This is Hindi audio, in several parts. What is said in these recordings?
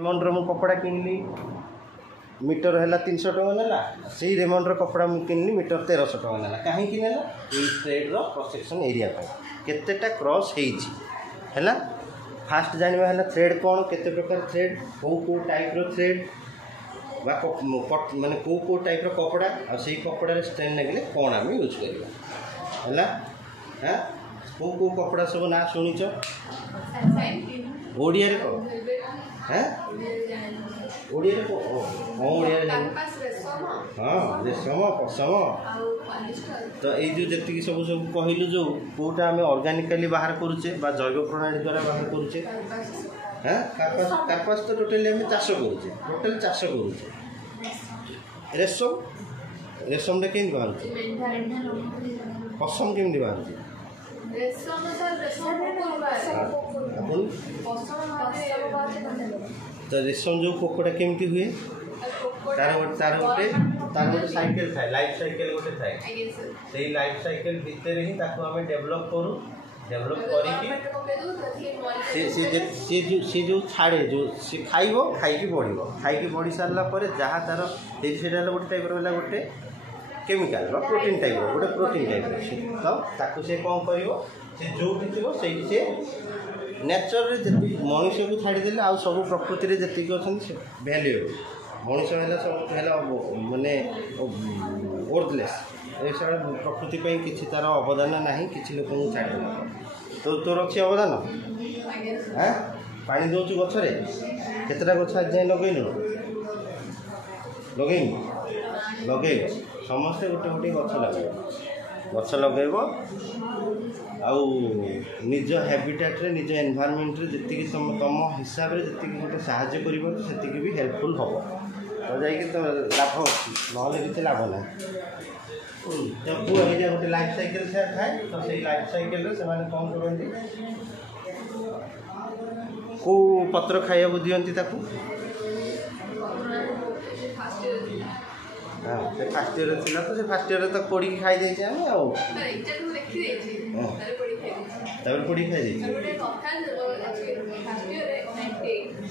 रेमंडर मु कपड़ा किनली मीटर है 300 टका ना से रेमंडर कपड़ा मुझे किनली मीटर 1300 टका ना कहीं थ्रेड क्रॉस एरिया केतेटा क्रॉस है फास्ट जानवा है थ्रेड कौन केते प्रकार थ्रेड कौ टाइप रो थ्रेड माने कौ टाइप रो कपड़ा आ से कपड़ा स्ट्रेन लगे कौन आम यूज करवा है कौ कपड़ा सब ना शुणीच ओडिया हाँ ओडिया हाँ रेशम पशम तो ये जी सब सब कहलु जो कौटा आम ऑर्गेनिकली बाहर करुचे जैव प्रणाली द्वारा बाहर करुचे हाँ कार्पास तो टोटाली आम चाष करुचे टोटाल चाष करुचे रेशम केमी बाहर पशम केमी बाहर तो रेशम जो पोकटा केमती हुए तार गोटे साइकिल थाए लाइफ साइकिल गोटे थाए से लाइफ साइकिल भितर ही ताको आम डेभलप करूँ डेभलप सी जो छाड़े जो सी खाइब खाई बढ़ी सारा जहाँ तार से गोटे टाइप रहा गोटे केमिकल प्रोटीन टाइप गोटे प्रोटीन टाइप तो ताकू से कौन कर जो थी से नेचर मनुष्य को छाड़देले आ सब प्रकृति जी अच्छे भैल्यूएबल मनुष्य है सब माने वर्थलेस ये प्रकृति किसी तार अवदान ना कि लोक छाड़देला तो तोर अच्छी अवदान हाँ पानी दौचु गचरे केतटा गछ आज जाए लगे समस्ते गोटे गोटे गछ लगेब आउ निज हैबिटेट रे निज एनवायरनमेंट रे जति तम हिसाब रे जति गोटे साहाय्य करिवो सेति भी हेल्पफुल हो तो जाइए तो लाभ ना किसी लाभ ना तो पुआ गोटे लाइफ साइकिल से थाए तो से लाइफ साइकिल रे से कौन करती को पत्र खाइबा दियंती ताकू हाँ से फास्ट ईयर थिला तो से फास्ट ईयर तो पोड़ी खाई दे छे हम आउ तब पोड़ी खाई दे छे फास्ट ईयर रे 98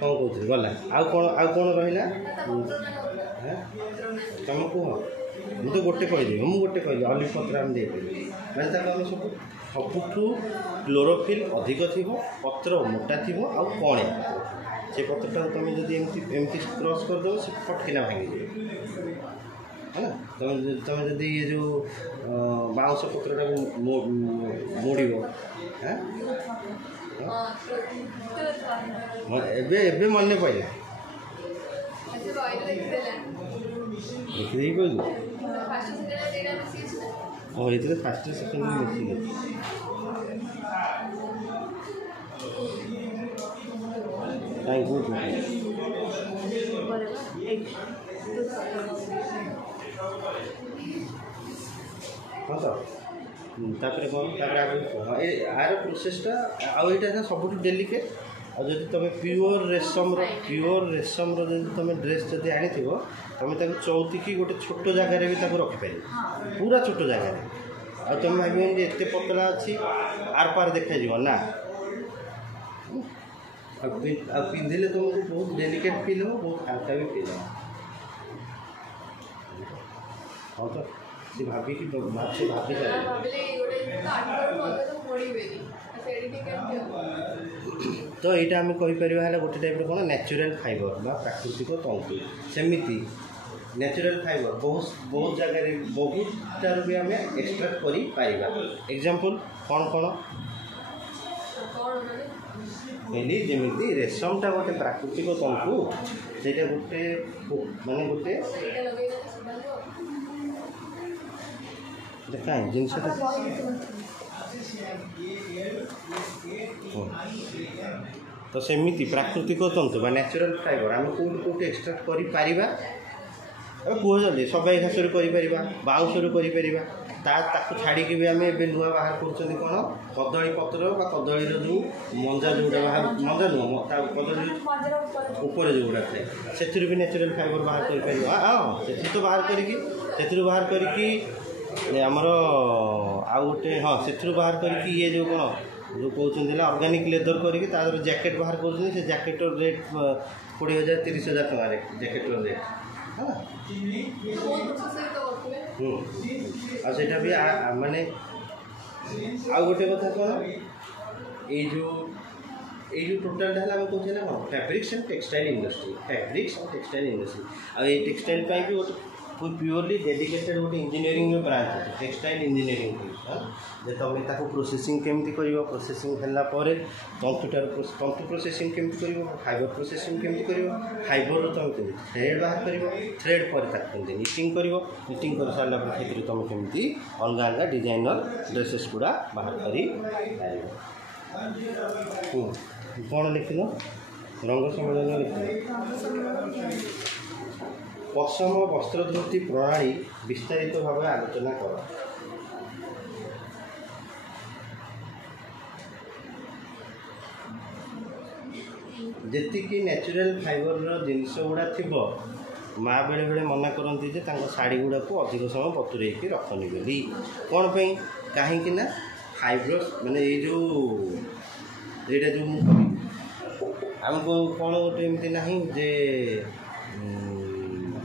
कौन कहते गला आउ कौन रहा तुम कह मुझे गोटे कहदेवी मुझे गोटे कहली ऑलिव पत्र आम दे मैंने आम सब सबुठू क्लोरोफिल अधिक थी पत्र मोटा थी आ कणे से पत्रटा तुम जब एमती क्रॉस करदेव से फटकिना भांगी है ना तुम जब ये जो बाउंस पत्रटा मोड़ एबे मन पड़ा देखी कहलु हाँ ये फास्ट सेकेंड मिसिक हाँ तो तापर कौन आगे यार प्रोसेसटा आईटा सब डेलिकेट और जब तुम प्योर रेशम जब तुम ड्रेस जब आनी तुम चौथिकी गोटे छोट जगार भी रखिपार पूरा छोट जगार आ तुम भाव एत पतला अच्छी आर पार देखा ना पिंधिले तुमको बहुत डेलिकेट फील हो बहुत हल्का भी फील हो हाँ तो सी भाभी तो यहाँ आम कहीपर गोटे टाइप कौन नेचुरल फाइबर बा प्राकृतिक तंतु सेमिति नेचुरल फाइबर बहुत जगह बहुत टार भी आम एक्सट्राक्ट कर एग्जांपल कौन कौन कहली जमी रेशमटा गोटे प्राकृतिक तंतु से गोटे माने गोटे कहीं जिनटा तो सेमिति प्राकृतिक तंतु बा नेचुरल फाइबर आम कौट एक्सट्राक्ट कर कह जल्दी सबाई घास बाउंस कर ताकू छाड़ी भी आम ए नुआ बाहर कर कौन कदली पत्र कदलीर जो मंजा जोटा बाहर मंजा नुह कदली ऊपर जोड़ा थाए से भी नेचुरल फाइबर बाहर कर हाँ से तो बाहर करके आमर आउ गोटे हाँ से बाहर करके ये जो कौन जो कहते ऑर्गेनिक लेदर करके जैकेट बाहर कर जैकेट रेट 20,000 30,000 टकर जैकेटर रेट हाँ आटा भी माने आउ गोटे कथा कौन ये टोटाल कहते ना कौन फैब्रिक्स एंड टेक्सटाइल इंडस्ट्री आ टेक्सटाइल भी गोटे प्योरली डेडिकेटेड गोटे इंजीनियरिंग ब्रांच अच्छे टेक्सटाइल इंजीनियरिंग जे तुम ताको प्रोसेसिंग केमती कर प्रोसेसिंग है तंतु प्रोसेसिंग केमती कर फाइबर प्रोसेसिंग केमती कर फाइबर तुम थ्रेड बाहर कर थ्रेड पर निटिंग कर सारा पर तुम केमती अलग अलग डिजाइनर ड्रेसेस गुड़ा बाहर कर कौन लिखल रंग सम्मेलन लिखल पशम वस्त्र धोती प्रणाली विस्तारित भाव आलोचना कर जी नेचुरल फाइबर जिनस गुड़ा थी माँ बेले बेले मना करती जे शाढ़ी गुड़ा को अधिक समय बतुरे रखनी बोली कौन पे कहीं फाइबर माने ये जो यहाँ जो आमको कौन गोटे एमती ना जे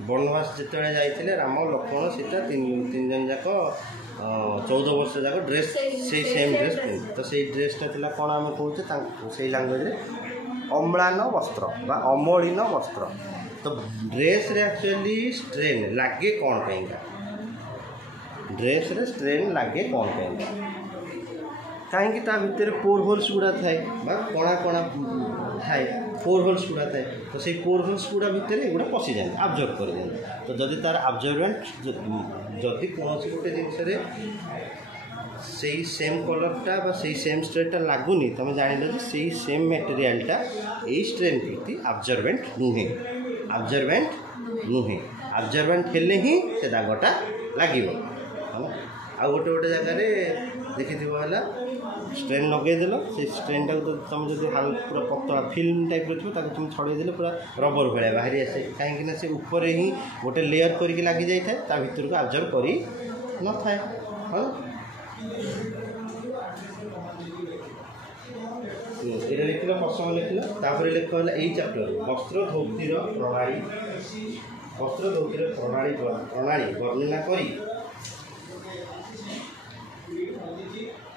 बनवास जिते जाते राम लक्ष्मण सीता तीन जन जाक 14 वर्ष जाक ड्रेस से सेम ड्रेस पिंध तो से ड्रेसटा थी कौन आम कहे से लैंग्वेज अम्लान वस्त्र बा अमलिन वस्त्र तो ड्रेस रे एक्चुअली स्ट्रेन लगे कौन कहीं ड्रेस रे स्ट्रेन लगे कौन कहीं कहीं भितर पोर होल्स गुड़ा थाए कणा कणा थाए पोर होल्स गुड़ा थाए तो से पोर होल्स गुड़ा भितर एगुड़ा पशि जाए आब्जर्व कर जाए तो जदि तार आब्जर्वेंट जदि कौन गोटे जिनस से सेम कलरटा से सेम स्ट्रेनटा लगुनि तुम जान से सेम मटेरियलटा ये स्ट्रेन प्रति आब्जर्वेंट नुहे आब्जर्वेंट हेले ही से दागटा लगे आ गोटे गोटे जगह देखी है स्ट्रेन लगेदेल से स्ट्रेनटा तो तुम जो पूरा पतला फिल्म टाइप थो तुम छड़ेदेले पूरा रबर भाया बाहरी आसे कहीं से ऊपर ही गोटे लेयर करके लगी जाए भर को आब्जर्व कर न था हाँ ये लिखल पशम लिखल तापर लिख यही चैप्टर वस्त्र धोतीर प्रणाली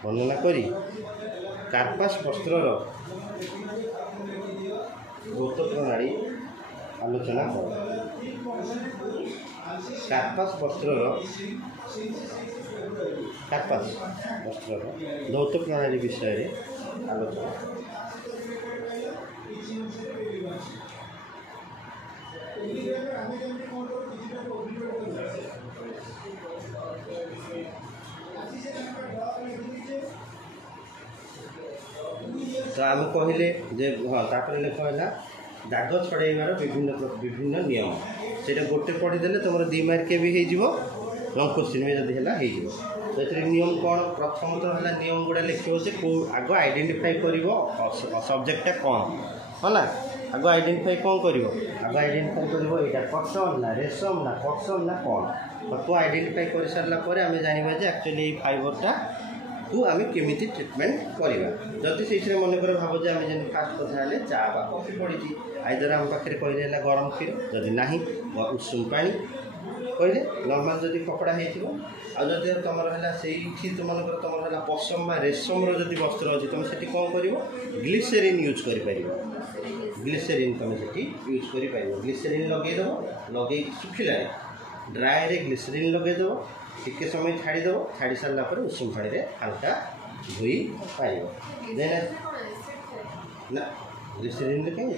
वर्णना करी कार्पास वस्त्रर धौत प्रणाली आलोचना कर कार्पास वस्त्रर धौत प्रणाली विषय आलोचना तो आम कहले जे हाँ तापर लिख है दाग छड़ाइबार विभिन्न नियम से गोटे पढ़ीदे तुम 2 मार्क भी हो लंग क्वेश्चन भी जब है तो नियम कौन प्रथम तो है नियम गुड़ा लिखो जे को आग आइडेंटिफाई कर सब्जेक्टा कौन है ना आग आइडेंटिफाई कौन कर आग आइडेंटिफाई कर यहाँ कटन ना रेशम ना कटन ना कौन तो आइडेंटिफाई कर सारापर आम जानवा एक्चुअली फाइबरटा को आम केमी ट्रिटमेंट करवा जदि से मनकर भाव जे आम जब फास्ट कथा है चा बा कॉफी पड़ी आइदर आम पाखे कहले गरम क्षीर जदि ना उषुम पानी कहले नर्माल जदि कपड़ा होदी तुम है तुम मनकर तुम है पशम रेशम रदि वस्त्र अच्छी तुम से कौन कर ग्लिसेरीन यूज कर ग्लिसेरीन तुम से यूज कर ग्लिसेरीन लगेदेव लगे सुखिला ड्राए रे ग्लिसेरीन लगेदेव टिके समय छाड़ीदेव छाड़ी सारा उषुम पानी में हल्का धोई पार ना ग्लिसेरीन कहीं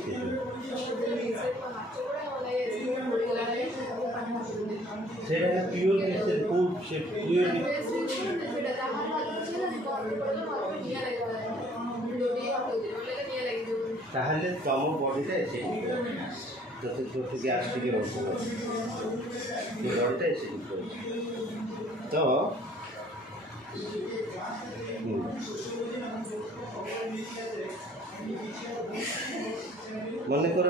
प्योर ग्लिसेरीन को से प्योर ताहले तुम बॉडीटा जो गैस टी बॉडीटा तो मन कर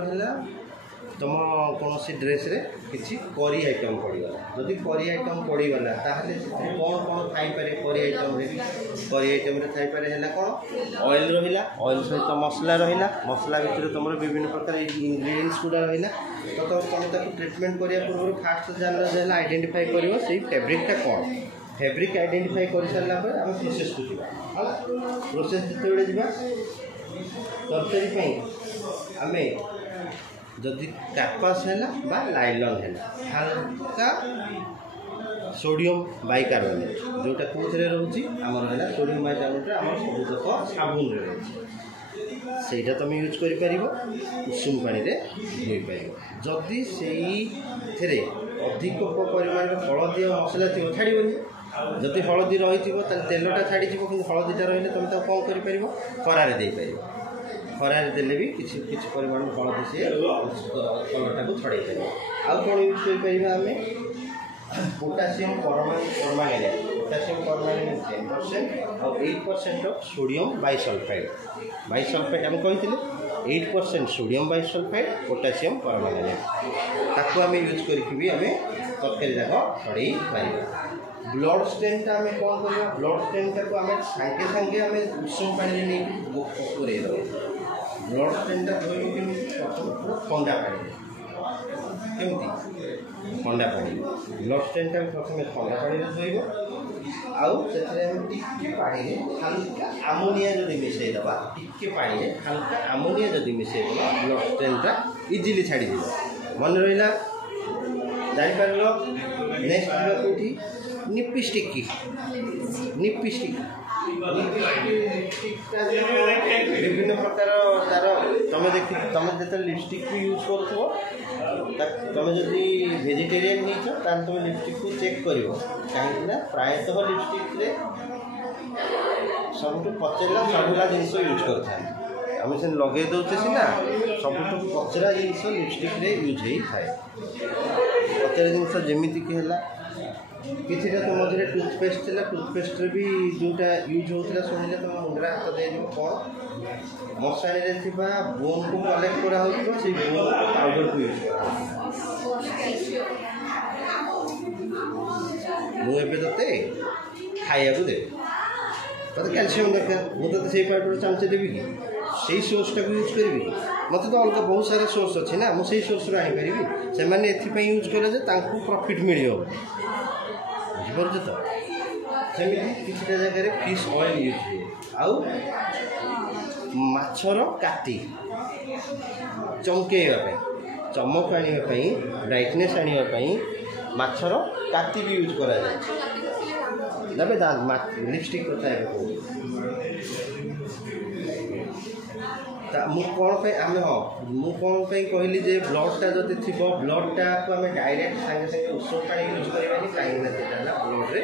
तुम कौन सी ड्रेस रे किसी करी आइटम पड़गला जदि करी आइटम पड़गला ताहले कौन कौन थाईपे करी आइटम करी आइटम थाईपे है कौन ऑयल रहा ऑयल सहित मसला रहा मसला भितर तुम विभिन्न प्रकार इंग्रेडिएंट्स गुड़ा रहा तो तुम ट्रिटमेंट करने पूर्व फास्ट जान आइडेंटिफाई कर फैब्रिकटा कौन फैब्रिक आइडेंटिफाई कर सारा आम प्रोसेस को जावा प्रोसेस जिते जा तरकारी आम जदि कार्पास है लाइलन है हल्का सोडियम बाइकार्बोनेट जोटा कौन रोचे आमर है सोडियम बाइकार्बोनेट आम सबुतक साबुन रही तुम यूज कर उषुम पानी धोई पार जदि से अधिक परिमाण हलदी और मसला थी छाड़बनी जदि हलदी रही तेलटा छाड़ी कि हलदीटा रही तुम कौन कर खरार दे पार खरार देले भी किसी किसी परिमाण हलदी से कलरटा को छड़ाई पार आउ कौन यूज कर आम पोटासियम परमांगनेट पोटासियम परमांगनेट 10% और 8% ऑफ सोडियम बाइसल्फाइड आम कही 8% सोडियम बाइसल्फाइड पोटासियम परमांगनेट ताको आम यूज करके आम तरकारी जाक छड़ाई पार ब्लड स्टेनटा आम कौन कर ब्लड स्टेनटा को आम सागे सागे आम उषुम पानी नहीं पूरे ब्लड स्टेनटा धोब कि ठंडा पानी केमती ठंडा पानी ब्लड स्टेनटा प्रथम ठंडा पानी धोब आउे पानी हल्का आमोनिया जब मिसेदेबा टिके पानी हल्का आमोनिया जब मिसेदेबा ब्लड स्टेनटा इजिली छाड़ी मन रहा जापर नेक्स्ट कौटी लिपस्टिक विभिन्न प्रकार तार तुम देख तुम जो लिपस्टिक भी यूज कर तुम जदि वेजिटेरियन नहीं तुम लिपस्टिक को चेक कर कहीं प्रायतः लिपस्टिक सब पचरा सबुला जिनस यूज कर आम से लगे दौचे सीना सब पचरा जिनस लिपस्टिक यूज होता है पचरा जिनस जमीक है किसी तो मझे टूथपेस्ट थी टूथपेस्ट भी जोटा यूज होता शुणिले तुम मुंडे हाथ दे कौन मशाणी बोन को कलेक्ट करा से बोन पाउडर को यूज मुझे ते खाया दे तो कैल्शियम दरकार मुझे से पाउडर चामचे देवी कि से सोर्सटा को यूज करी मत तो अलग बहुत सारा सोर्स अच्छे ना मुझे सोर्स आनीपारि से यूज कले प्रॉफिट मिल बुझिपार तो सेमती किसी जगह फिश ऑयल यूज हुए आउ माछर काटी चमकेवाई चमक आने ब्राइटनेस आने माछर काटी भी यूज करा लिपस्टिक कथा मु कौन आम हाँ मु कौन कहली जे ब्लडटा जब थी ब्लडटा को आम डायरेक्ट सागे सागे उषुम पानी यूज करानी कहीं ब्लड्रे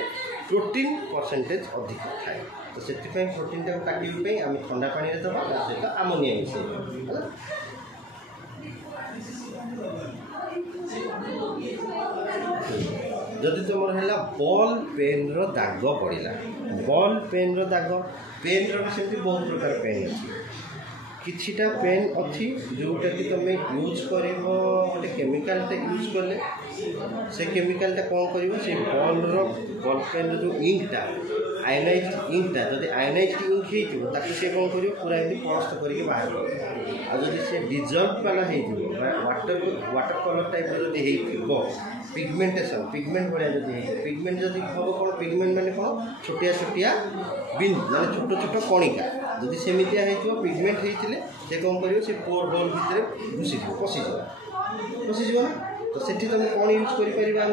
प्रोटीन परसेंटेज अधिक थाए तो से प्रोटीनटा को काटापी आम ठंडा पानी दबा सहित आमोनिया मिसे जदि तुम है बॉल पेन दाग पड़ा बॉल पेन दाग पेन भी बहुत प्रकार पेन अच्छी किछिटा पेन अच्छी जोटा कि तुम यूज कर गोटे केमिकालटा यूज कले से केमिकालटा कौन कर से बॉल पेन जो इंकटा आयोनाइज इंकटा जब आयोनाइज इंक हो सी कौन कर पूरा एमती पलस्त करके बाहर कर आदि से डिजल्व वाला वाटर कलर टाइप जो पिगमेंटेशन पिगमेंट भाया जो पिगमेंट जब हम कौन पिगमेंट माने कौन छोटिया छोटिया बिंद माने छोट छोट कणिका जदि सेमितिया हो पिगमेंट होते से कौन कर पोर होल भितर घुसी पशिज ना तो से तुम कौन यूज कर आम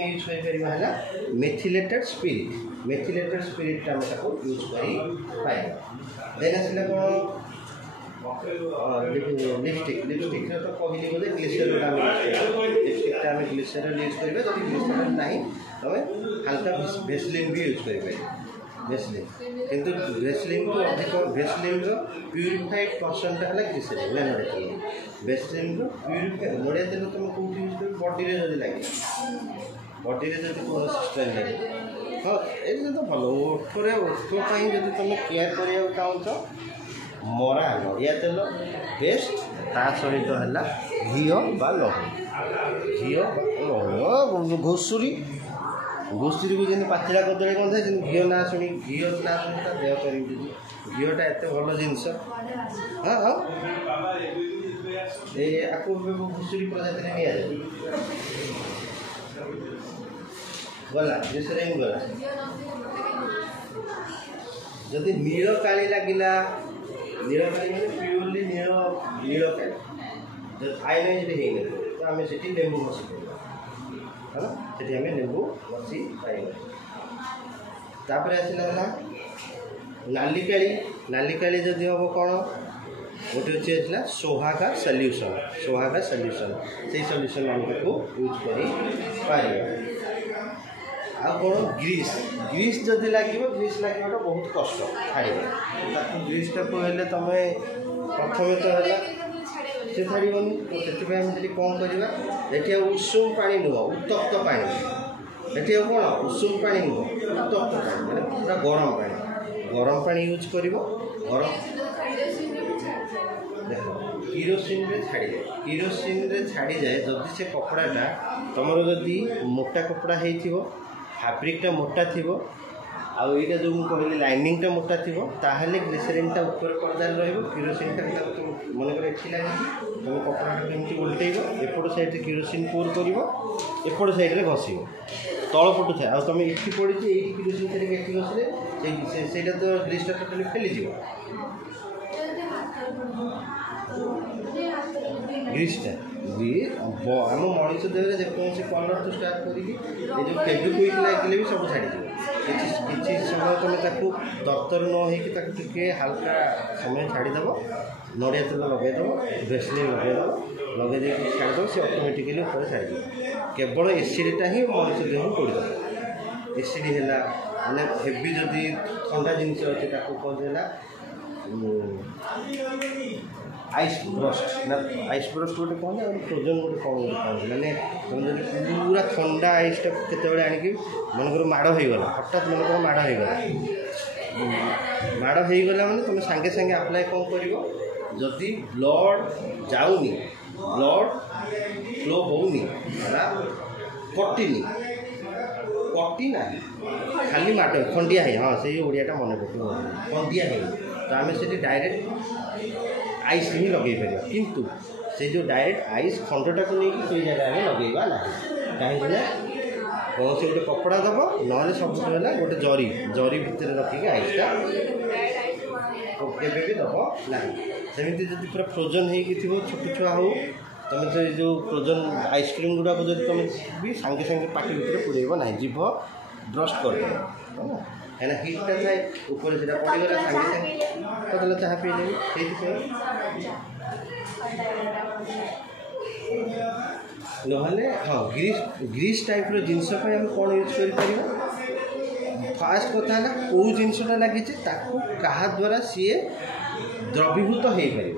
यूज कर मेथिलेटेड स्पिरिट आम यूज कर देन आसला कौन लिपस्टिक तो कहली बोले ग्लिसरल लिपस्टिकटा आम ग्लिसरल यूज करेंगे जब ग्लिसरल ना तुम हल्का भेसलिन भी यूज कर भेसलिन किंतु भेसलिन को अधिक भेसलिन प्यूरिफाइड पर्सेंट है ग्लिसरीन ना नड़िया तेल भेसलिन प्यूरिफाइड नड़िया तेल तुम कौट यूज कर बॉडी में जब लगे बॉडी रे जब कौन स्ट्रेन लगे हाँ ये तो भल ओठरे ओठ जब तुम केयर करा चाहूच मरा नड़िया तेल बेस्ट ता सहित है घी बा लहुणी घी लहुणी घुषुरी घुषुरी को जमी पाचिला कदली गंधा घी ना शुणी घी ना शुणी ता देह कर घीटा एत भल जिनस हाँ हाँ आपको घुषुरी प्रजाति नहीं गला विषय गला जदि नील काली लगिला नील काली मैंने प्योरली नील नील काली जब आईन ये तो आम से लेंबू मसी है से आम लेंबू मसी पाइबा आसला नाली काली जदि हम कौन गोटे अच्छे सोहागा सल्यूशन से सल्यूशन आम यूज कर आ कौन ग्रीस जदि लगे ग्रीस लगे तो बहुत कष्ट छाड़ ग्रीसटा को हेल्ले तुम प्रथम तो है से छाड़बनी तो से कौन करवा ये उषुम पा नुह उत्तप्त पा ये कौन उषुम पा नुह उत्तप्त पा मैंने पूरा गरम पा यूज कर गरम देख किरोसिन रे छाड़ी किरोसिन रे छाड़ी जाए जदि से कपड़ाटा तुम जदि मोटा कपड़ा हो फैब्रिकटा मोटा थी आउ ये जो कहली लाइनिंगटा मोटा थी ताहले ग्लिसरीनटा ऊपर पर्दार किरोसिनटा मन कर ये लगी तुम कपड़ाटा केमती उल्टेब एपट साइड किरोसिन पोर कर एपट साइड घस तल पटु थाए आ तुम ये पड़ी ये किरोसिन ये घसले से तो ग्लिसटा टोटाली फेलीज ग्रीसटा आम मनीष देह जेकोसी कलर तो स्टार्ट कर फेब्रिक लगे भी सब छाड़ कि समय तुम दफ्तर न होके हाल्का समय छाड़देव नड़िया तेल लगेदेव ब्रेसलिन लगेदेव लगे छाड़देव से ऑटोमेटिकली ऊपर छाड़ केवल एसिडटा ही मनीष देह पड़देव एसिड है मैंने हेवी जदि ठंडा जिनस अच्छे कहते आइस ब्रस्ट ना आइस ब्रस्ट गोटे कहते और फ्रोजन गोटे कौन गोटे कहते मैंने तुम जब पूरा ठंडा आइसटा केतबे आणिकी मनकर माड़ होगला हठात मनकर माड़ होगला मैंने तुम सांगे सांगे आप्लाय कौन कर जदि ब्लड जाऊनी ब्लड फ्लो होनी कटिनी कटिना खाली माट खंडिया है हाँ से ओडियाटा मन पक खंडिया है तो आम से डायरेक्ट आइस ही लगे पार किंतु से जो डायरेक्ट आइस खंडटा को लेकिन से जगह लगेगा ना कहीं कौन से गोटे कपड़ा दब ना सब है गोटे जरी जरी भितर रखिक आइसटा केवे भी दब ना सेमती जब पूरा फ्रोजन हो छोट छुआ हो तुम से जो फ्रोजन आइसक्रीम गुड़ाक जब तुम भी सांगे सांगे पाटी भितर पुरेब ना जीभ ब्रस्ट कर है हिटटा थाए ऊपर से पड़गला सांगे सांगे कदला चाह पीले ना हाँ ग्रीस टाइप जिनस आम कौन यूज कर फास्ट कथा है कौ जिनसा लगी क्या द्वारा सी द्रवीभूत हो पार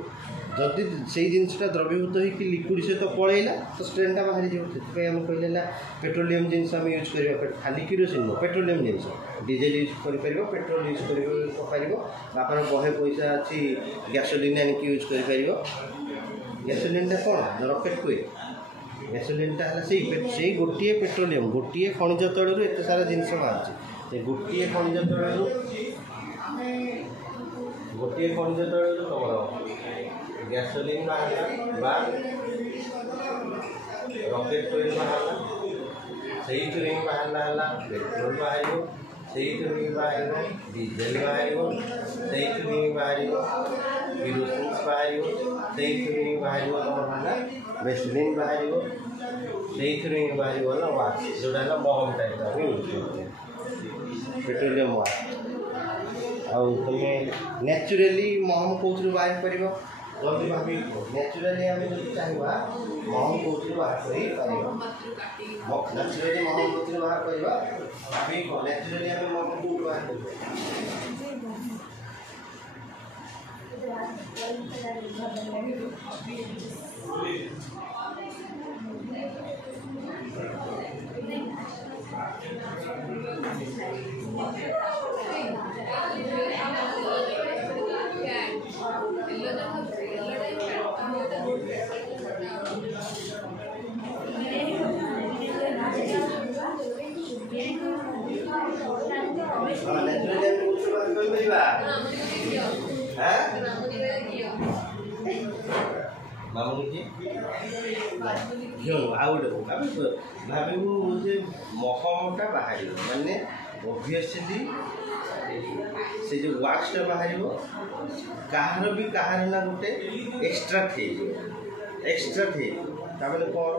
जदि से जिनसा द्रवीभूत हो लिक्विड सहित पलैला तो स्ट्रेनटा बाहरी जाए आम कहले पेट्रोलियम जिनस आम यूज कर खाली किरोसिन नुह पेट्रोलियम जिनस डीजेल यूज कर पेट्रोल यूज कर बापार बहे पैसा अच्छी गैसोलीन आनिक यूज कर गैसोलीनटा कौन रकेट हुए गैसोलीनटा है गोटे पेट्रोलियम गोटे खनिज तैलू एत सारा जिनस बाहर गोटे खनिज तैलू तुम गैसोलीन बाहर रकेट तैल बाहर से बाहर पेट्रोल बाहर से बाहर डीजेल बाहर से बाहर किरोसिन बाहर से बाहर वेस्लिन बाहर से बाहर वाक्स जोड़ा महम टाइप का यूज करते पेट्रोलियम वाक्स आउ तुम नेचुराली महम कौन बाहर कर जल्दी भाव नेचुराली आम चाहिए महम कौन बाहर कर नेचुराली महम कौन बाहर कर नेचुराली आम महम कौन बाहर कर खेलिबा हां मामुनी की क्यों आउट भाविबू जे महमटा बाहर माने ऑब्वियसली से जो वाक्सटा बाहर कहार भी कहार ना गोटे एक्स्ट्रा थे तामें कौन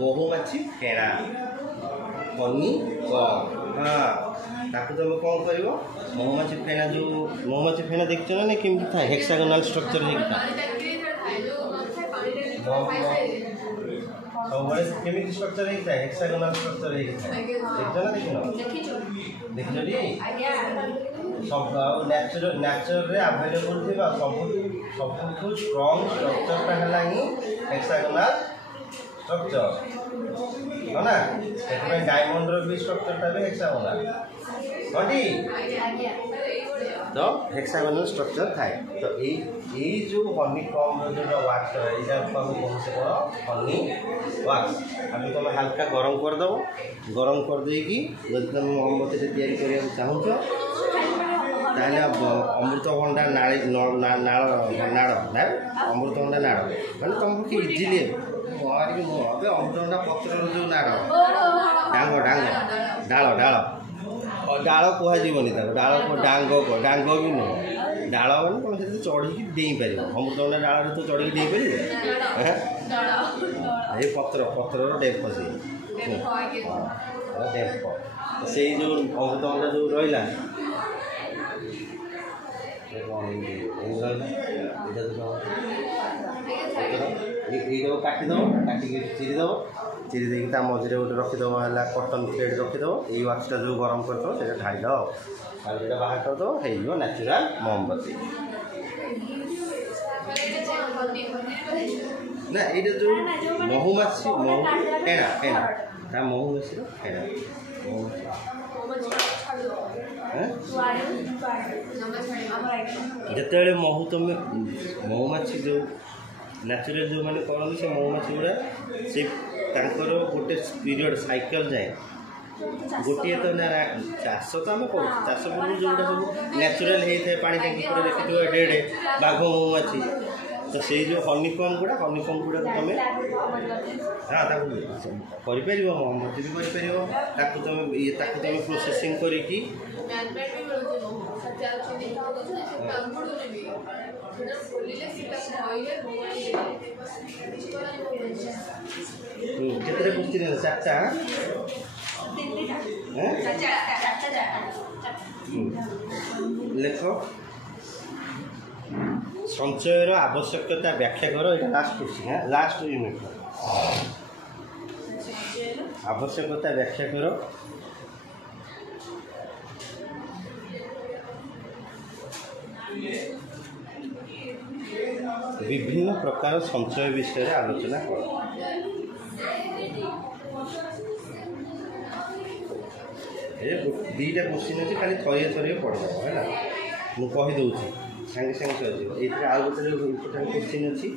महुमाछी फेणा हनी कम हाँ ताको तुम कौन कर महुमाछी फेणा जो महुमाछी फेणा देखछ ना केमती था हेक्सागोनल स्ट्रक्चर है सब केमती स्ट्रक्चर है हेक्सागोनल स्ट्रक्चर है देखछ ना देखछ सब नेचर रे अवेलेबल थिबा सब स्ट्रांग स्ट्रक्चर है ही हेक्सागोनल स्ट्रक्चर है ना से डायमंड रो भी स्ट्रक्चर भी हेक्सागोनल हटी तो हेक्सागोनल स्ट्रक्चर थाए तो ये जो हनी कम जो वाक्स है यहाँ कौन से कौन हनी वाक्स अभी तुम हल्का गरम करदेव गरम कर देगी जब तुम मोमबत्ती या चाहूच ताहले अमृतभंडा नाड़ अमृतभंडा नाड़ मैंने तुमको इजिली अमृतभंडा पत्र जो नाड़ डांग डांग डाल डाल डाल कहनी डाल डांग भी नुह डाल मैंने तुम से चढ़ी डेई पार अमृतभंडा डाल तो चढ़ी डेई पार ये पत्र डेप से डेप से जो अमृतभंडा जो रहा काटिदेव काटिक चिरीदेव चिरी देकी मझे गोटे रखीदेव है कटन थ्रेड रखीदेव ये वाक्सटा जो गरम करदेव से ढालीदेव ढाली बाहर करदेव हो नेचुराल मोमबत्ती ना ये जो महुमाछी फेणा फेणा ता महुमाछी फेणा जिते महू तुम महुमाछी जो नेचुरल जो मैंने कहते से महुमाछी गुड़ा से गोटे पीरियड साइकिल जाए गोटे तो ना चाष तो आम कर चाष पूर्व जो सब नेचुरल होता है पानी टंकी पर देखिए एडे एडे बाघ महुमाछी तो से जो हनीकम गुड़ा तुम हाँ कर मोमबत्ती भी कर तुम प्रोसेसिंग करके केतरे क्वेश्चन चारटा लेख संचयर आवश्यकता व्याख्या करो ये लास्ट क्वेश्चन लास्ट यूनिट आवश्यकता व्याख्या करो विभिन्न प्रकार संचय विषय आलोचना कर दीटा क्वेश्चन अच्छे खाली थरे पढ़देव है मुझे कहीदे सांगे सांगे ये आउ गोटे इम्पोर्टाट क्वेश्चन अच्छी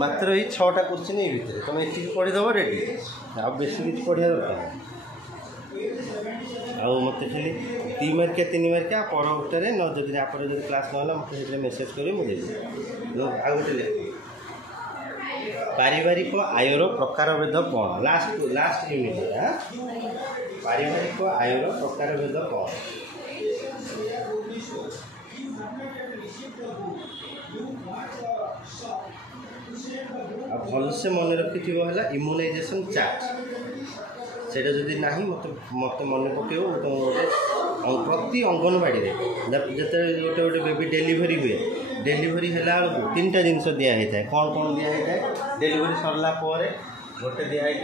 मात्र ये 6टा क्वेश्चन ये भितर तुम ये पढ़ीदेव रेडी आ बेसी किसी पढ़ा दरकार आउ मत खाली 2 मार्किया 3 मार्किया परवर्तन न जब आप क्लास ना मतलब मेसेज कर मुझे आ गोटे पारिवारिक आयर प्रकार भेद कौन लास्ट यूनिट हाँ पारिवारिक आयर प्रकार भेद कौन भलसे मन रखि है इम्यूनाइजेशन चार्ट से ना मत मत मन पकेब तुम प्रति अंगनवाड़ी जिते गोटे गोटे बेबी डेलीवरी हुए डेलीवरी है 3टा जिनस दिखाई था कौन कौन दिखाई था डेलीवरी सरला गोटे दिखाई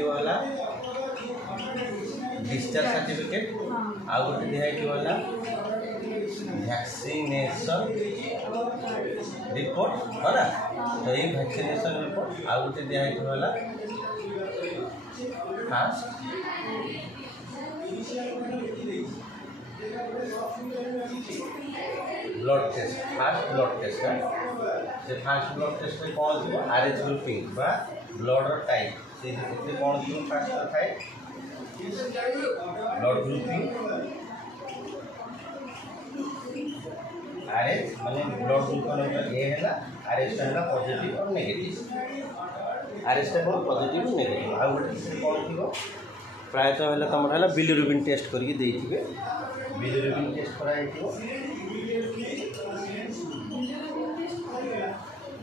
डिस्चार्ज सर्टिफिकेट आ गोटे दिखाई वैक्सीनेशन रिपोर्ट है ना तो ये वैक्सीनेशन रिपोर्ट आ गोटे दिखाई fast blood test fast blood test है से फास्ट ब्लड टेस्ट में कौन थी आरएच ग्रुपिंग बा ब्लड टाइप से कौन थी फास्ट थाए ब्लड ग्रुपिंग आरएच माने ब्लड ग्लूकोज ए है आरएच टा पॉजिटिव और नेगेटिव आरएच टा कौन पॉजिटिव नेगेटिव आ गोटे कौन थी प्रायतः है तुम है बिलिरुबिन टेस्ट करके देइथिबे बिलिरुबिन टेस्ट कराई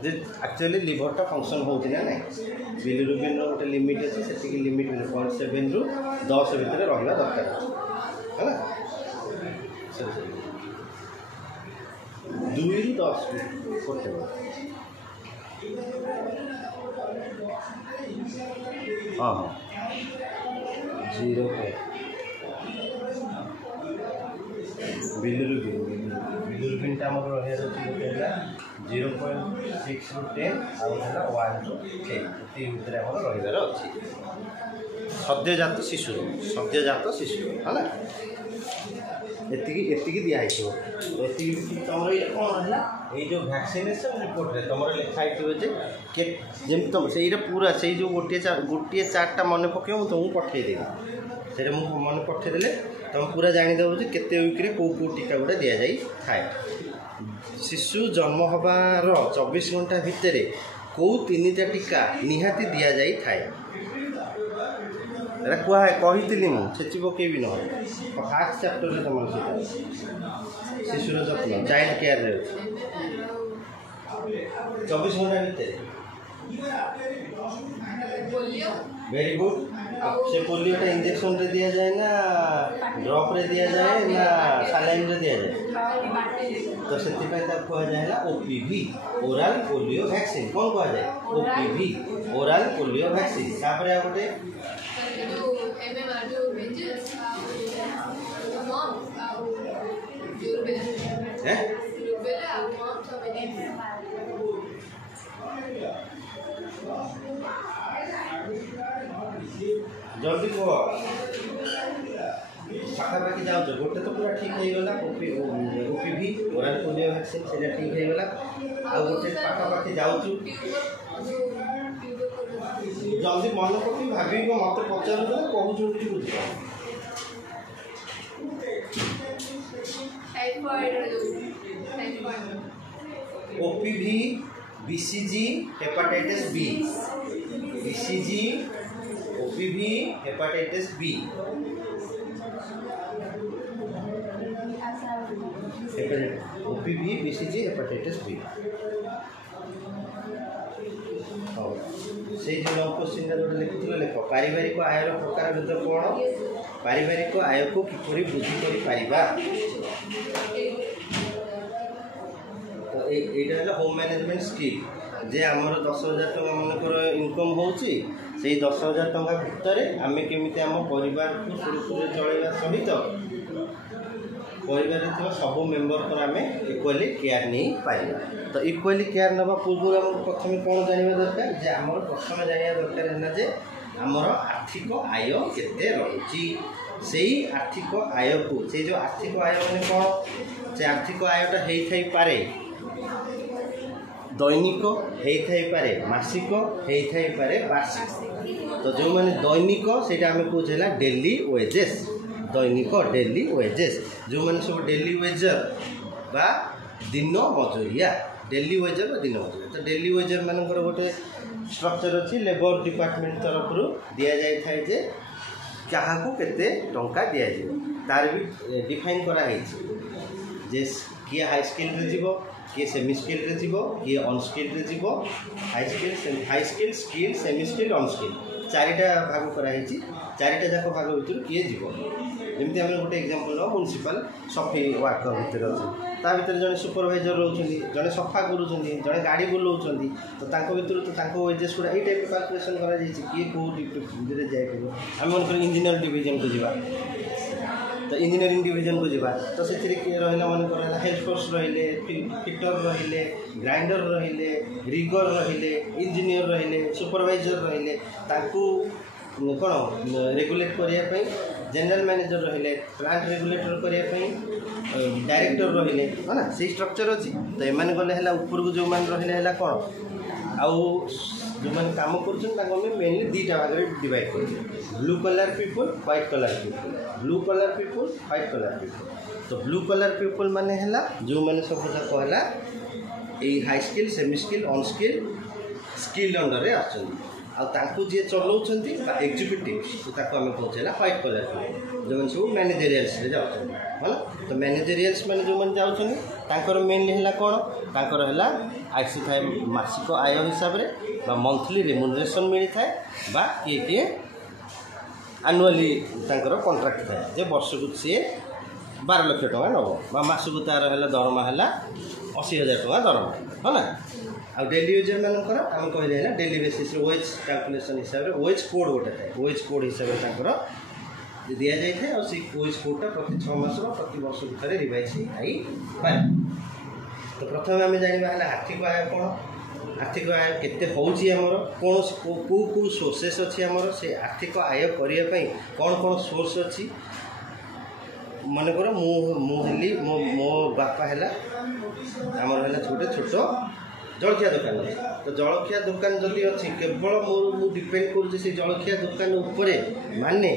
जे एक्चुअली लिवरटा फंक्शन होती ना नहीं बिलिरुबिन गोटे लिमिट अच्छे से लिमिट 0.7 रु 10 भितर रहा दरकार है ना 2 रु 10 गोटे हाँ हाँ 0 बिलिरुबिन टा आमर रहा 0.6 रु 10 आउ 1 रु 10 भितर आम रही अच्छी सद्यजात शिशु है ना एति दिखाई तुम ये कौन है ये जो वैक्सीनेशन रिपोर्ट रे तुम लिखाई जे तुम से पूरा से जो गोटे चार्टा मन पके तुमको पठेदेवी से मन पठेदेले तुम पूरा जानीदेव जे केते वीक्रे कौ टीका गुड़ा दि जाए थाए शिशु जन्म हबार 24 घंटा भितर कौ 3टा टीका निहाती दि जाए थाए कह कही मुझे पकेबी न फास्ट चैप्टर तुम शिशुर जत्न चाइल्ड केयर 24 घंटा भितर वेरी गुड से पोलियोटा इंजेक्शन रे दिया जाए ना ड्रॉप रे दिया जाए ना सलाइन रे दिया जाए तो से कह जाए ओपीवी ओराल पोलियो वैक्सीन कौन कह जाए ओपीवी ओराल पोलियो वैक्सीन तापर आ गोटे जल्दी कह पाखापाखि जाऊँ गोटे तो पूरा ठीक हो गला ओपीवी ओराल पोलियो वैक्सीन से ठीक हो गला आ गोटे पाखापाखि जाऊँ जल्दी मन पकड़ भाभी मत पचार कहूँ कि बुझ OPV BCG hepatitis B BCG OPV hepatitis B OPV BCG hepatitis B से जो लॉन्ग क्वेश्चन जो लिखुल लेख पारिवारिक आयर प्रकार भर कौन पारिवारिक आय को किपरि वृद्धि कर तो यहाँ है होम मैनेजमेंट स्कीम जे आमर 10,000 टका मनकर इनकम होची से 10,000 टका भितर आम केमी आम परिवार को सुरक्षित चलवा सहित परिवार सब मेम्बर को आम इक्वाली केयर नहीं पार तो इक्वाली केयर नवा पूर्व आम प्रथम कौन जानवा दरकार जे आमर प्रथम जानवा दरकार है जे आमर आर्थिक आय केते रही से आर्थिक आय को से जो आर्थिक आय मैंने कौन से आर्थिक आयटा होता पारे दैनिक होता मासिक होता वार्षिक तो जो मैंने दैनिक से आम कहे डेली वेजेस दैनिक डेली वेजेस जो मैंने सब डेली वेजर बा दिन मजुरिया डेली वेजर बा दिन मजुरिया तो डेली वेजर मानकर गोटे स्ट्रक्चर अच्छी लेबर डिपार्टमेंट तरफ दि जाए जे क्या केते टंका दि जाए तार भी डिफाइन कराई जे किए हाई स्किल रे जीवो किए सेमी स्किल रे जीवो किए अनस्किल रे जीवो high skill skill semi skill unskilled चारिटा भाग कराई चारिटा जाक भाग भर किए जीव जमी आम गोटे एग्जांपल म्युनिसिपल सफाई वर्कर भितर अच्छे ता भर जड़े सुपरवाइजर रोचे जड़े सफा करुँच जड़े गाड़ी बुलाऊँ तो भर तो वेजेस गुड़ा यही टाइप कैलकुलेसन कर किए कौ जापर आम मन इंजीनियर डिविजन को जावा तो इंजीनियरिंग डिविजन को जावा तो से किए रहा मन कर हेल्पर्स रहिले फिटर रहिले ग्राइंडर रहिले रिगर रहिले इंजीनियर रहिले सुपरवाइजर रहिले कौन रेगुलेट करने जनरल मैनेजर रहिले प्लांट रेगुलेटर करने डायरेक्टर रहिले है ना से स्ट्रक्चर अच्छी तो एम गले ऊपर को जो मैंने रहिले कौन आउ जो मैंने काम कर मेनली दुईटा भाग में डिवाइड कर blue colour people white colour people blue colour people white colour people तो ब्लू कलर पीपल माने है जो मैंने सब कहला high skill semi skill unskilled skill under में आसू जी चलाऊँ एग्जीक्यूटिव आम कहे व्हाइट कलर पीपल जो मैंने सब मैनेजेरियल्स जाऊँ तो मैनेजेरियल्स मैंने जो मैंने जाऊँ मेनली है कौन तांकर है आईसी थाए मासिक आय हिसाब से मंथली रेम्यूनरेशन मिलता है बा किए आनुआली कंट्राक्ट थाए जे वर्ष को सी 12 लाख टका नब मासक तार है दरमा है 80,000 टका दरमा है ना आ डेली यूजर मानकर आम कहले डेली बेसिस वेज कैलकुलेशन हिसाब से वेज कोड गोटे थाए वेज कोड हिसाब से दि जाए और वेज कोडटा प्रति 6 मास प्रति वर्ष भितर रिवाइज आई पाए तो प्रथम आम जाना है आर्थिक आय कौन आर्थिक आय केते होउची हमर कौन को सोर्सेस अच्छी आमर से आर्थिक आय करने कौन कौन सोर्स अच्छी मनकर मुझे मो बापा है आमर है छोटे छोट जलखिया दुकान तो जलखिया दुकान जदि अच्छी केवल मो डिपेंड करुँचे से जलखिया दुकान उपरे माने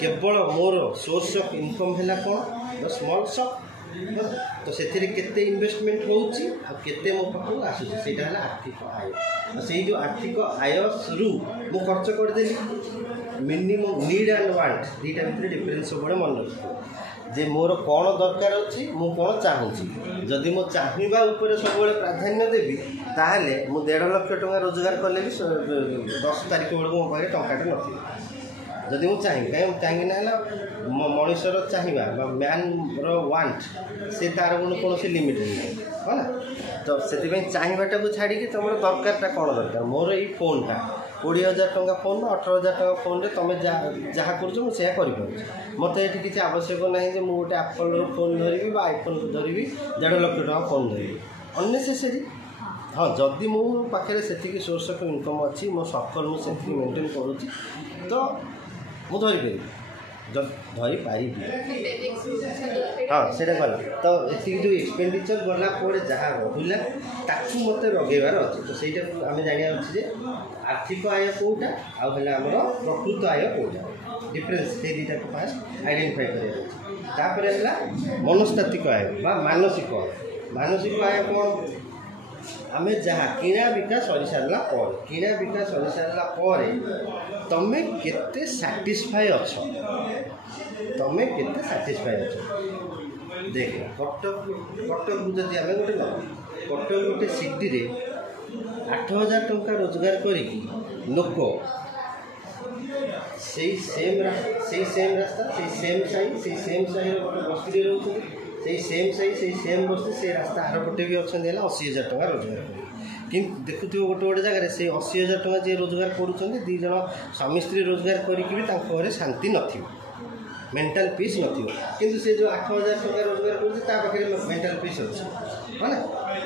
केवल मोर सोर्स ऑफ इनकम है कौन द स्मॉल शॉप तो से केते इन्वेस्टमेंट होउची आ केते मो पाखु आसुची सेटा है आर्थिक आय से जो आर्थिक आय रु मो खर्च कर देली मिनिमम नीड एंड वांट दीटा भितर डिफरेंस सब मन रखो जे मोर कौन दरकार अच्छी मु कौन चाहूँगी जदि मो चाहिए ऊपर सब प्राधान्य देवी ताहले मु 1.5 लाख टका रोजगार कले भी 10 तारीख बेलू मो पाखे टंकाटे न जदि मु चाहिए कहीं मनीषर चाहिए मैन वांट से तार कौन से लिमिट नहीं है ना तो से चाहिएटा को छाड़ी तुम दरकारटा कौन दरकार मोर ये फोनटा 20,000 टका फोन 18,000 टका फोन रे तुम जहाँ कर मत ये किसी आवश्यक ना जे मुझे गोटे एप्पल फोन धरबी आईफोन धरबी 1.5 लाख टका फोन धरबी अननेसेसरी हाँ जदि मो पाखे से सोर्स ऑफ इनकम अच्छी मो सफल मुझे मेंटेन करुँची तो मुझे धरी पारि धरी पारि हाँ से गला तो ये जो एक्सपेंडिचर गला जहाँ रहा ताकू मत लगेबार अच्छे तो सहीटा आम जाना अच्छे आर्थिक आय कौटा आमर प्रकृत आय कौटा डिफरेन्स से दुटा को फास्ट आइडेंटिफाई करार है मनस्तात्विक आय मानसिक आय कौन आम जहाँ किणा बिका सरी सारा किणा बिका सरी सारा तमें केते सैटिस्फाई अच्छ तमें केते सैटिस्फाई अच्छ देख कटक जदि आम गोटे कटक गोटे सिटी रे 8,000 टका रोजगार करी लोक से सेम रास्ता से सेम साही बस्ती रोचे से सेम साही से सेम बस्ती से रास्ता आर पटे भी अच्छा 80,000 टका रोजगार कर कि देखुथ गोटे गोटे जगह से 80,000 टका जी रोजगार करुँच 2 जन स्वामी स्त्री रोजगार करें शांति न मेंटल पीस न किंतु से जो 8,000 टका रोजगार कर मेंटल पीस अच्छे है ना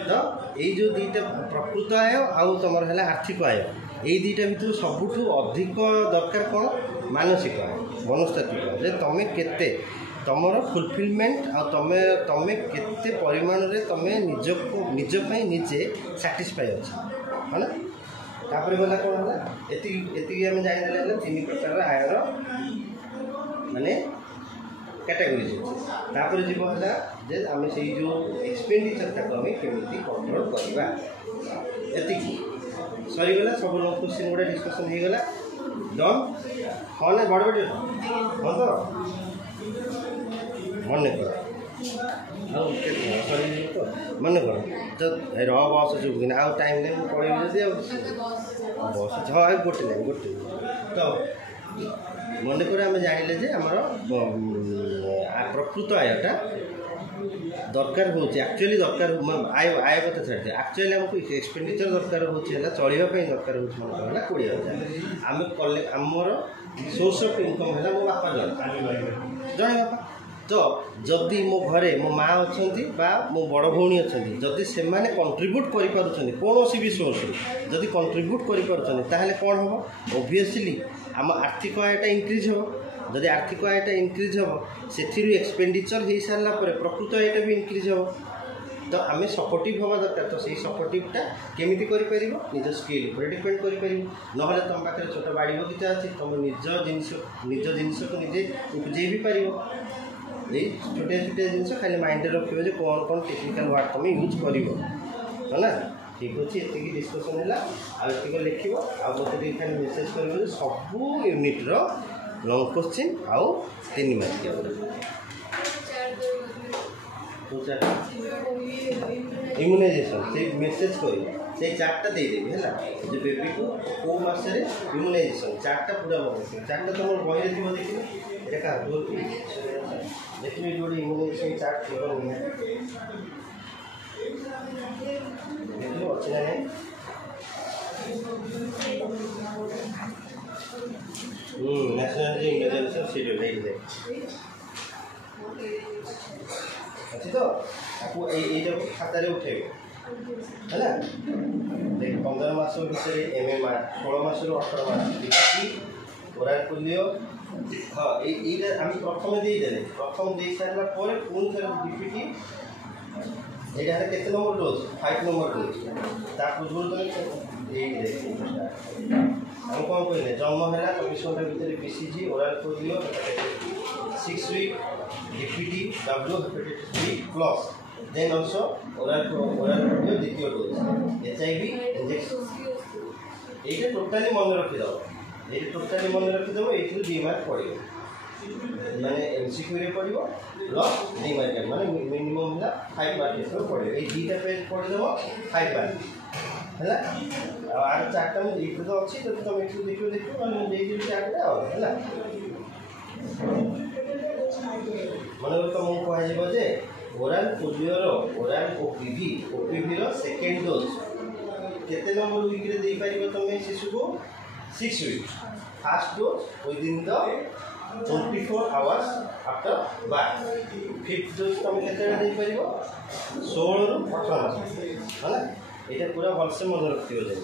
तो ये जो दुईटा प्रकृत आय आउ तुम है आर्थिक आय ये दुईटा भर सबुठ अधिक दरकार कौन मानसिक आय मनस्तात्विक जे तुम केते तुमर फुलफिलमेंट तुम केते परिमाण रे तुम निजपाई निजे सैटिस्फाई अच्छे है ना तापर गला कौन है एति आम जाने 3 प्रकार आयर माने कैटेगोरीज तापर जीव है जे आम से जो एक्सपेंडिचर आम केमी कंट्रोल करवा एति सरीगला सब लोग क्वेश्चन गोटे डिस्कसन हो गला डन हाँ ना बड़ बड़े हाँ तो मन कर तो मन कर जब बस चुप आउ टाइम नहीं पढ़ी जब बस हाँ गोटे लाइन गोटे तो मन कर आम जाने आमर प्रकृत आयटा दरकार हो एक्चुअली दरकार आय कथा छाड़ी एक्चुअली आमको एक्सपेंडिचर दरकार होगा चलवाई दरकार होना 20,000 आम कले आमर सोर्स ऑफ इनकम है मो बापा जन बापा तो जदि मो घरे मो माँ अच्छा मो बड़ भौणी अच्छा जदि से कंट्रीब्यूट करें कौन भी सोर्स जदि कंट्रीब्यूट करें कौन हम ओबियसली आम आर्थिक आयटा इंक्रीज हो जदि आर्थिक आयटा इंक्रीज हो से एक्सपेंडिचर हो सारापर प्रकृत आयटा भी इंक्रीज हो तो आम सपोर्टिव हवा दरकार तो सही सपोर्टिवटा केमिति करि निज स्किल पर डिपेंड करि ना तुम पाखे छोट बाड़ी बगीचा अच्छी तुम निज जिनस को निजे उपजे भी पार ये छोटे छोटे जिन खाली माइंड रखिए जो कौन कौन टेक्निकल वर्ड तुम यूज कर ना ठीक अच्छे ये डिस्कसन है आगे लिख आते खाली मेसेज कर सबू यूनिट्र लॉन्ग क्वेश्चन आउ 3 मार्किया इम्यूनाइजेशन से मेसेज कर से चार्टा देदेवी है जो बेबी को कौ मसरे इम्यूनाइजेशन चार्टा पूरा मन चार्टा तुम बही थी देखिए ये क्या देखिए ये गोटे इम्यूनाइजेशन चार्ट देखिए अच्छे ना नेशनल इम्यूनाइजेशन शेड्यूल है अच्छी तो आपको ये खातार उठे है ना देख 15 मास भितर MMR 16 मास 18 मास DPT ओराल पोलियो हाँ ये आम प्रथम देदेले प्रथम दे सारा पुणी थे DPT यहाँ के नंबर डोज 5 नंबर डोज ता पूर्व हम कौन कहले जन्म है 24 घंटा भितर BCG oral polio 6 week DPT W hepatitis B plus then also oral polio द्वितीय डोज HIV इंजेक्शन ये टोटाली मन रखीद ये टोटाली मन रखीद ये 2 मार्क पड़ो माने MCQ रे पड़ो प्लस 2 मार्क माने मिनिमम है 5 मार्क पड़ो ये 2टा पेज पढ़देव 5 मार्क है आर 4टा में ये तो अच्छी तो तुम ये देखो मैंने देदेवी 4टा है मन तुमको कहे ओराल पोलियोर ओराल ओपीवी सेकेंड डोज केते नंबर वीक रे दे पारिबो तुम शिशु को 6 week first dose within the 24 hours after birth fifth dose तुम केते दे पारिबो 16 रु 18 मास है ना ये पूरा भलसे मन रखियो जे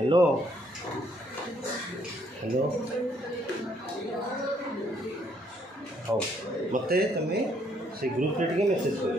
हेलो हेलो हाँ मत तुम्हें से ग्रुप रे मेसेज कर